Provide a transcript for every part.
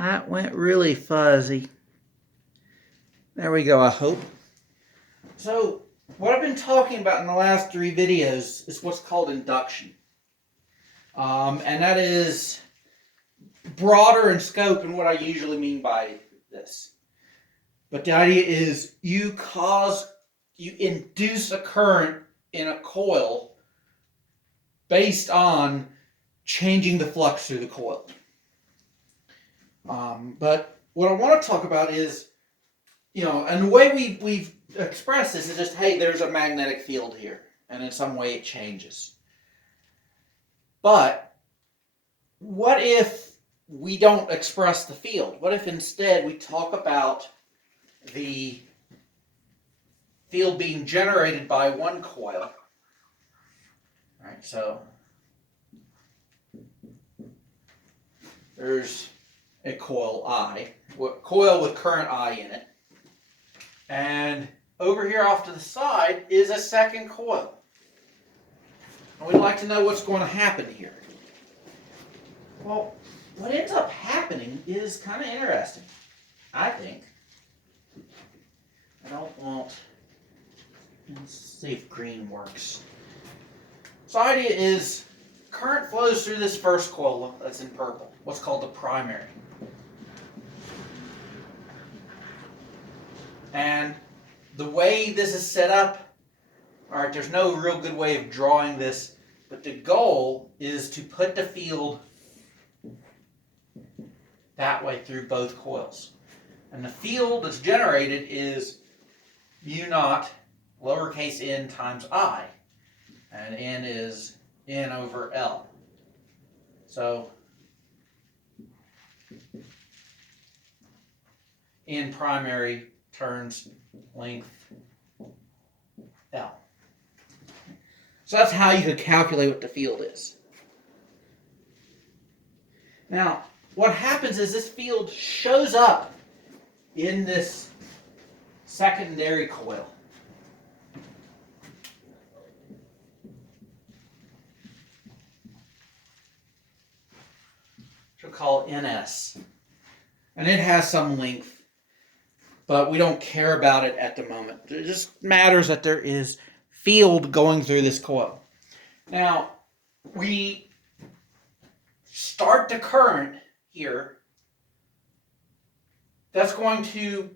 That went really fuzzy. There we go, I hope. So, what I've been talking about in the last 3 videos is what's called induction. And that is broader in scope than what I usually mean by this. But the idea is you induce a current in a coil based on changing the flux through the coil. But what I want to talk about is, and the way we've expressed this is just, hey, there's a magnetic field here, and in some way it changes. But what if we don't express the field? What if instead we talk about the field being generated by one coil? All right, so there's a coil I, coil with current I in it. And over here off to the side is a second coil. And we'd like to know what's going to happen here. Well, what ends up happening is kind of interesting, I think. I don't want... Let's see if green works. So the idea is current flows through this first coil that's in purple, what's called the primary. And the way this is set up, all right, there's no real good way of drawing this, but the goal is to put the field that way through both coils. And the field that's generated is mu naught lowercase n times I. And n is n over L. So n primary turns length L. So that's how you could calculate what the field is. Now, what happens is this field shows up in this secondary coil. Which we'll call NS. And it has some length, but we don't care about it at the moment. It just matters that there is field going through this coil. Now, we start the current here. That's going to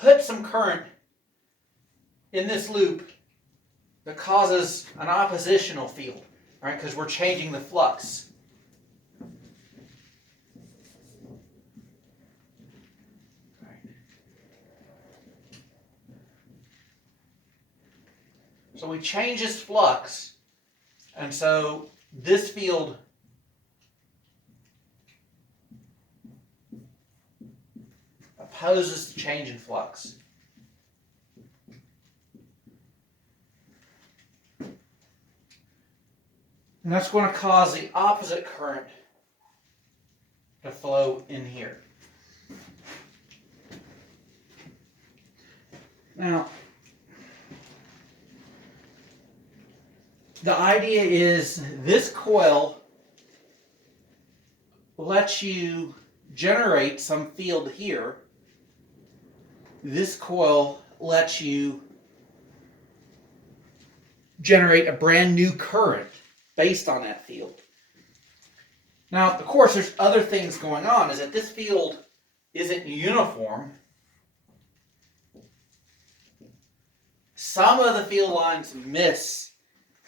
put some current in this loop that causes an oppositional field, right? Because we're changing the flux. So we change this flux, and so this field opposes the change in flux. And that's going to cause the opposite current to flow in here. Now, the idea is this coil lets you generate some field here. This coil lets you generate a brand new current based on that field. Now, of course, there's other things going on, is that this field isn't uniform. Some of the field lines miss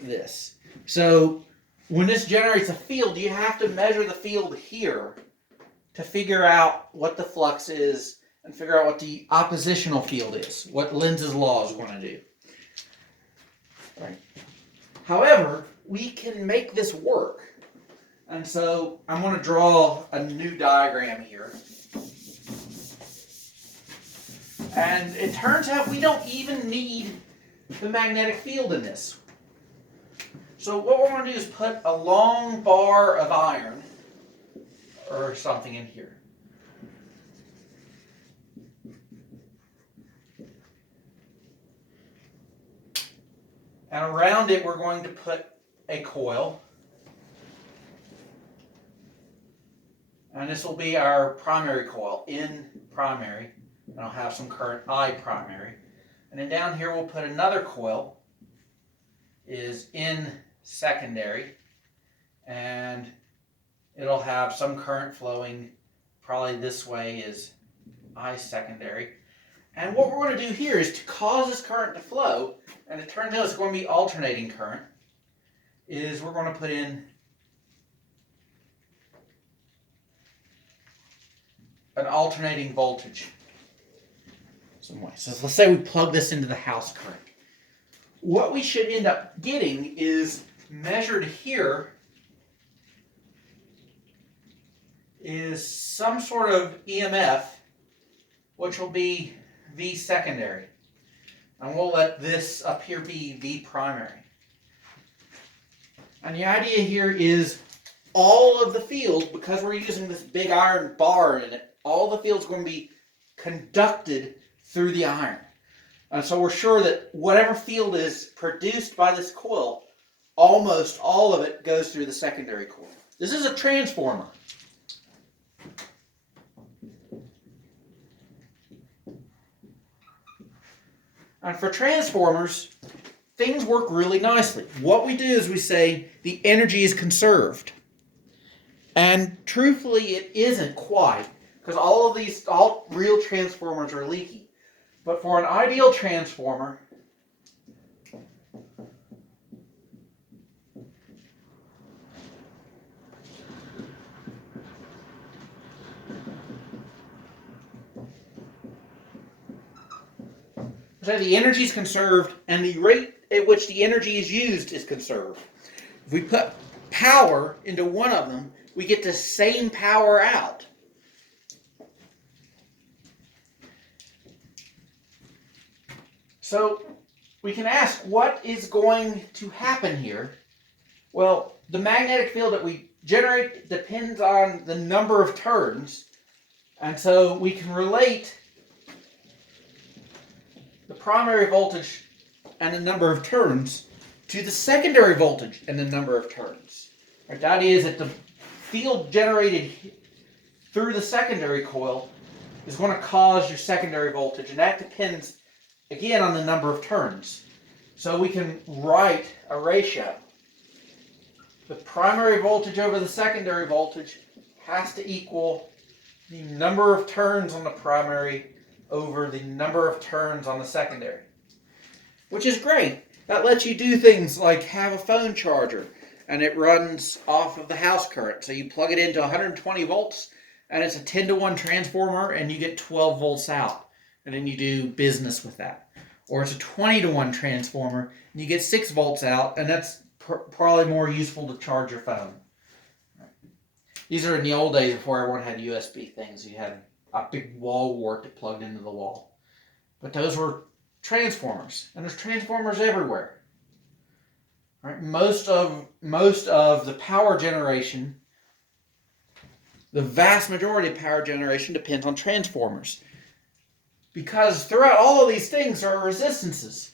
this. So when this generates a field, you have to measure the field here to figure out what the flux is and figure out what the oppositional field is, what Lenz's law is going to do. Right. However, we can make this work. And so I'm going to draw a new diagram here. And it turns out we don't even need the magnetic field in this. So what we're going to do is put a long bar of iron or something in here. And around it we're going to put a coil. And this will be our primary coil, N primary. And I'll have some current I primary. And then down here we'll put another coil, is N secondary. And it'll have some current flowing probably this way is I secondary. And what we're going to do here is to cause this current to flow, and it turns out it's going to be alternating current, is we're going to put in an alternating voltage some way. So let's say we plug this into the house current. What we should end up getting is measured here is some sort of EMF, which will be V secondary. And we'll let this up here be V primary. And the idea here is all of the field, because we're using this big iron bar in it, all the field's going to be conducted through the iron. And so we're sure that whatever field is produced by this coil, almost all of it goes through the secondary coil. This is a transformer. And for transformers, things work really nicely. What we do is we say the energy is conserved. And truthfully, it isn't quite, because all real transformers are leaky. But for an ideal transformer, so the energy is conserved, and the rate at which the energy is used is conserved. If we put power into one of them, we get the same power out. So we can ask, what is going to happen here? Well, the magnetic field that we generate depends on the number of turns, and so we can relate the primary voltage and the number of turns to the secondary voltage and the number of turns. Right, the idea is that the field generated through the secondary coil is going to cause your secondary voltage, and that depends, again, on the number of turns. So we can write a ratio. The primary voltage over the secondary voltage has to equal the number of turns on the primary over the number of turns on the secondary, which is great. That lets you do things like have a phone charger, and it runs off of the house current. So you plug it into 120 volts, and it's a 10-to-1 transformer, and you get 12 volts out. And then you do business with that. Or it's a 20-to-1 transformer, and you get 6 volts out, and that's probably more useful to charge your phone. These are in the old days before everyone had USB things. You had a big wall wart that plugged into the wall. But those were transformers, and there's transformers everywhere. Right? Most of the power generation, the vast majority of power generation depends on transformers. Because throughout all of these things there are resistances.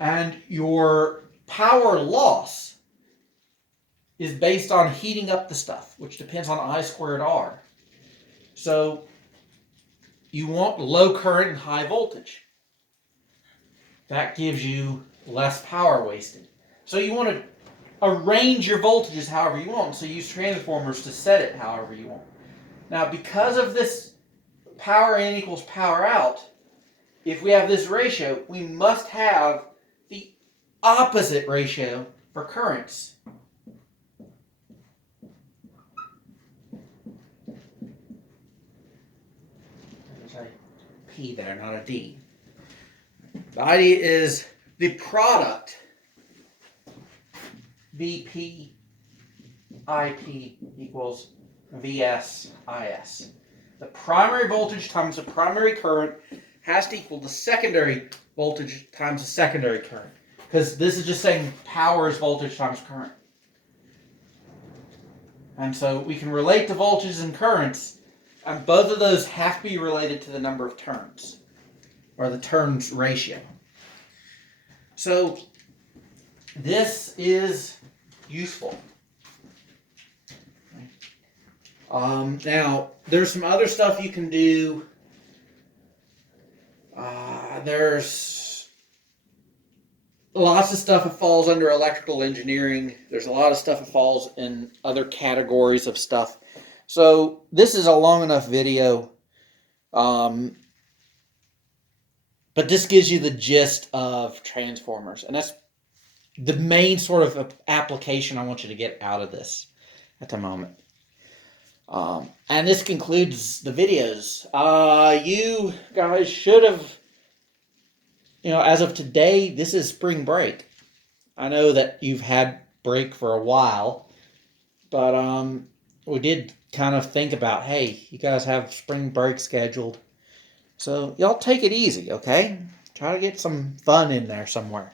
And your power loss is based on heating up the stuff, which depends on I squared R. So you want low current and high voltage. That gives you less power wasted. So you want to arrange your voltages however you want. So use transformers to set it however you want. Now, because of this power in equals power out, if we have this ratio, we must have the opposite ratio for currents. There's a P there, not a D. The idea is the product VP IP equals VS IS. The primary voltage times the primary current has to equal the secondary voltage times the secondary current. Because this is just saying power is voltage times current. And so we can relate the voltages and currents, and both of those have to be related to the number of turns, or the turns ratio. So this is useful. Now, there's some other stuff you can do. There's lots of stuff that falls under electrical engineering. There's a lot of stuff that falls in other categories of stuff. So this is a long enough video. But this gives you the gist of transformers. And that's the main sort of application I want you to get out of this at the moment. And this concludes the videos. You guys should have, as of today, this is spring break. I know that you've had break for a while, but we did kind of think about, hey, you guys have spring break scheduled. So y'all take it easy, okay? Try to get some fun in there somewhere.